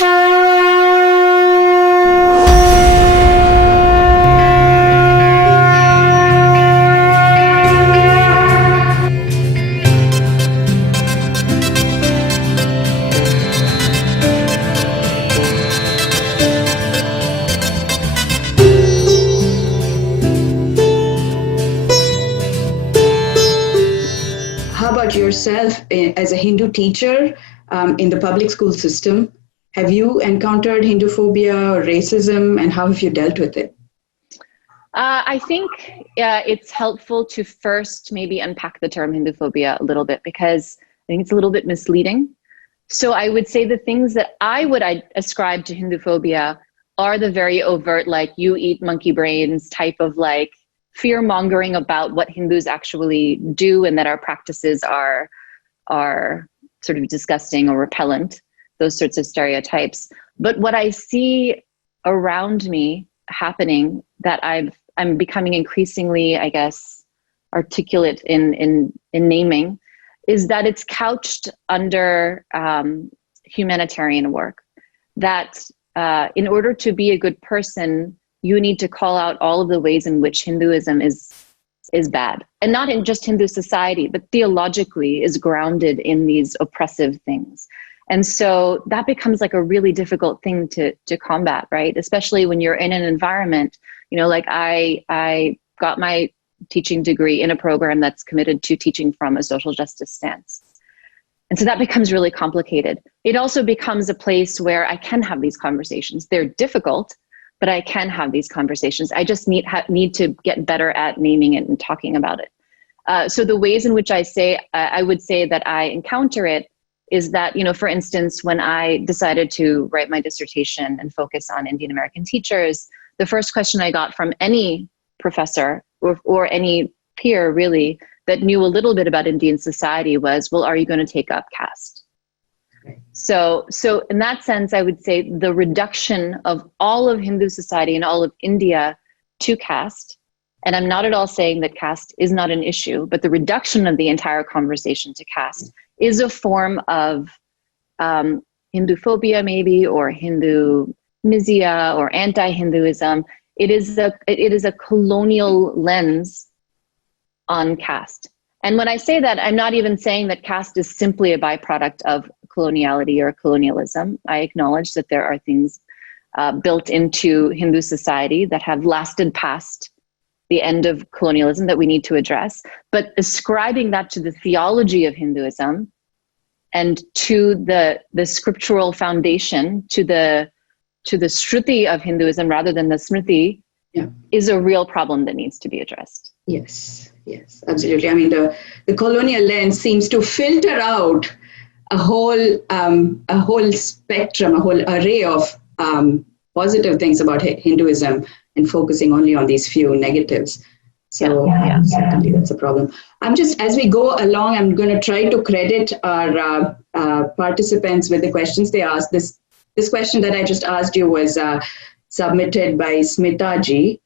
How about yourself as a Hindu teacher in the public school system? Have you encountered Hinduphobia or racism, and how have you dealt with it? I think it's helpful to first maybe unpack the term Hinduphobia a little bit, because I think it's a little bit misleading. So I would say the things that I would ascribe to Hinduphobia are the very overt, like you eat monkey brains type of like fear mongering about what Hindus actually do and that our practices are sort of disgusting or repellent, those sorts of stereotypes. But what I see around me happening that I'm becoming increasingly, I guess, articulate in naming, is that it's couched under humanitarian work. That in order to be a good person, you need to call out all of the ways in which Hinduism is bad, and not in just Hindu society, but theologically is grounded in these oppressive things. And so that becomes like a really difficult thing to combat, right? Especially when you're in an environment, you know, like I got my teaching degree in a program that's committed to teaching from a social justice stance. And so that becomes really complicated. It also becomes a place where I can have these conversations. They're difficult, but I can have these conversations. I just need to get better at naming it and talking about it. So the ways in which I would say that I encounter it is that, you know, for instance, when I decided to write my dissertation and focus on Indian American teachers, the first question I got from any professor or any peer really that knew a little bit about Indian society was, well, are you going to take up caste? So in that sense, I would say the reduction of all of Hindu society and all of India to caste, and I'm not at all saying that caste is not an issue, but the reduction of the entire conversation to caste is a form of Hinduphobia maybe, or Hindu-misia or anti-Hinduism. It is a colonial lens on caste. And when I say that, I'm not even saying that caste is simply a byproduct of coloniality or colonialism. I acknowledge that there are things built into Hindu society that have lasted past the end of colonialism that we need to address. But ascribing that to the theology of Hinduism and to the scriptural foundation, to the Shruti of Hinduism rather than the Smriti, is a real problem that needs to be addressed. Yes, absolutely. I mean, the colonial lens seems to filter out a whole spectrum, a whole array of positive things about Hinduism, and focusing only on these few negatives. So certainly that's a problem. As we go along, I'm going to try to credit our participants with the questions they asked. This question that I just asked you was submitted by Smita ji.